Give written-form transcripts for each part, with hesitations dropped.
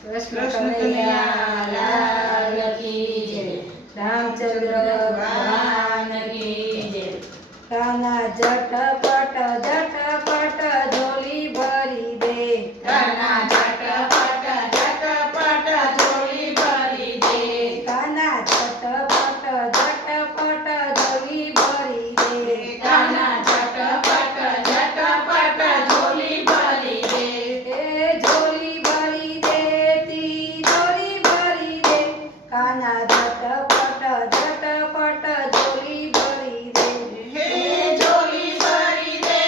કૃષ્ણ કનૈયા લાલ કી જય, રામચંદ્ર ભગવાન કી જય। કાના ઝટપટ ઝટપટ ઝોલી ભરી દે, કાના ઝટપટ ઝટપટ ઝોલી ભરી દે, કાના ઝટપટ ઝટપટ ઝોલી ભરી દે, કાના ઝટપટ ઝટપટ ઝોલી ભરી દે, એ ઝોલી ભરી દે તી ઝોલી ભરી દે, કાના ઝટપટ ઝટપટ ઝોલી ભરી દે, હે ઝોલી ભરી દે,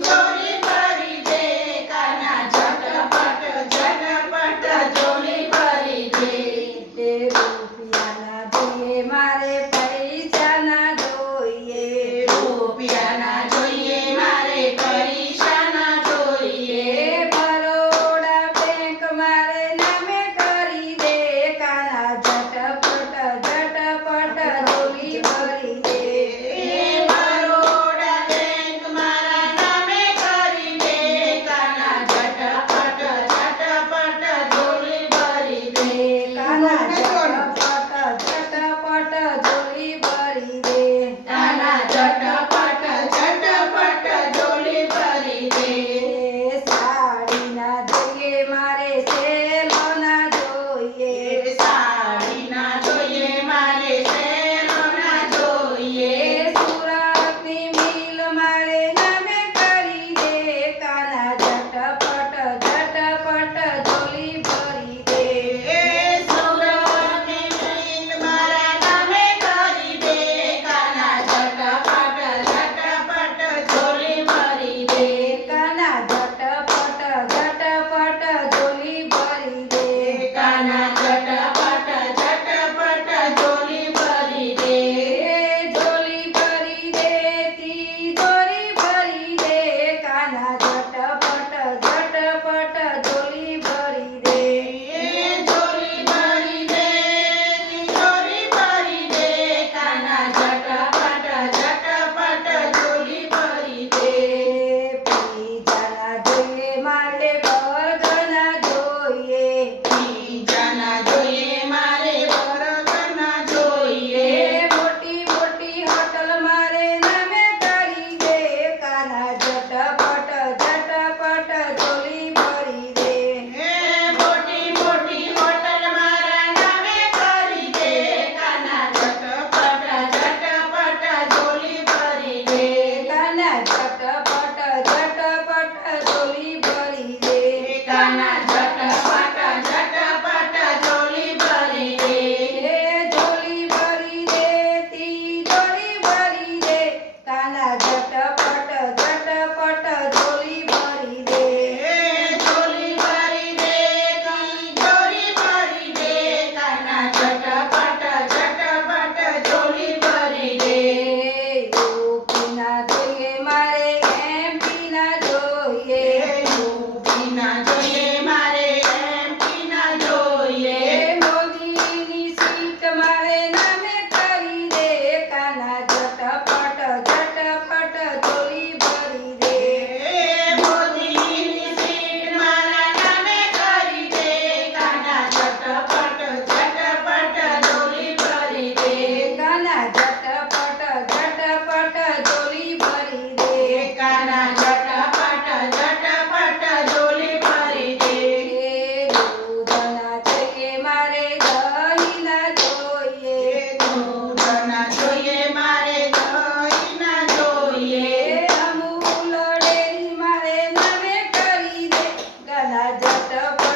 ઝોલી ભરી દે, કાના ઝટપટ ઝટપટ ઝોલી ભરી દે। તે રૂપિયા ના જોઈએ મારે પૈસા ના જોઈએ, રૂપિયા ના જોઈએ મારે પૈસા ના જોઈએ, એ બરોડા બેંક મારે નામે કરી દે, કાના ઝટપટ ઝટપટ ઝોલી ભરી દે, એ બરોડા બેંક મારા નામે કરી દે, કાના ઝટપટ ઝટપટ ઝોલી ભરી દે, કાના ઝટપટ ઝટપટ ઝોલી ભરી દે, કાના ઝટપટ ઝટપટ ઝોલી ભરી દે। એ સાડી ના જોઈએ મારે સેલો ના જોઈએ, સાડી ના જોઈએ મારે શેરો ના જોઈએ, એ સુરતની મિલ મારે નામે કરી દે, કાના ઝટપટ ઝટપટ ઝોલી ભરી દે, એ સુરતની મિલ મારા નામે કરી દે, કાના ઝટપટ ઝટપટ ઝોલી ભરી દે, કાના ઝટપટ ઝટપટ ઝોલી ભરી દે, કાના ઝટપટ ઝટપટ ઝોલી ભરી દે, એ ઝોલી ભરી દે તી ઝોલી ભરી દે, કાના ઝટપટ ઝટપટ ઝોલી ભરી દે, એ ઝોલી ભરી દે, ઝોલી ભરી દે, કાના ઝટપટ ઝટપટ ઝોલી ભરી દે, પીઝા ના જોઈએ મારે બર્ગર ના જોઈએ, પીઝા ના જોઈએ મારે બર્ગર ના જોઈએ, એ મોટી મોટી હોટલ મારે નામે કરી દે, કાના ઝટપટ ઝટપટ ઝોલી ભરી દે, એ મોટી મોટી હોટલ મારા નામે કરી દે, કાના ઝટપટ ઝટપટ ઝોલી ભરી દે, કાના ઝટપટ ઝટપટ ઝોલી ભરી દે, કાના ઝટપટ ઝટપટ ઝોલી ભરી દે, એ ઝોલી ભરી દે તી ઝોલી ભરી દે, કાના ઝટપટ ઝટપટ ઝોલી ભરી દે, એ ઝોલી ભરી દે, તી ઝોલી ભરી દે, કાના ઝટપટ ઝટપટ ઝોલી ભરી દે, યુપી ના જોઈએ મારે એમપી ના જોઈએ, યુપી ના જોઈએ મારે એમપી ના જોઈએ, એ મોદીની સીટ મારે નામે કરી દે, કાના ઝટપટ ઝટપટ ઝોલી ભરી દે, એ મોદીની સીટ મારા નામે કરી દે, કાના ઝટપટ ઝટપટ ઝોલી ભરી દે, કાના ઝટપટ ઝટપટ ઝોલી ભરી દે, કાના ઝટપટ ઝટપટ ઝોલી ભરી દે, એ દૂધ ના જોઈએ મારે દહીં ના જોઈએ, દૂધ ના જોઈએ મારે દહીં ના જોઈએ, એ અમૂલ ડેરી મારે નામે કરી દે, કાના ઝટપટ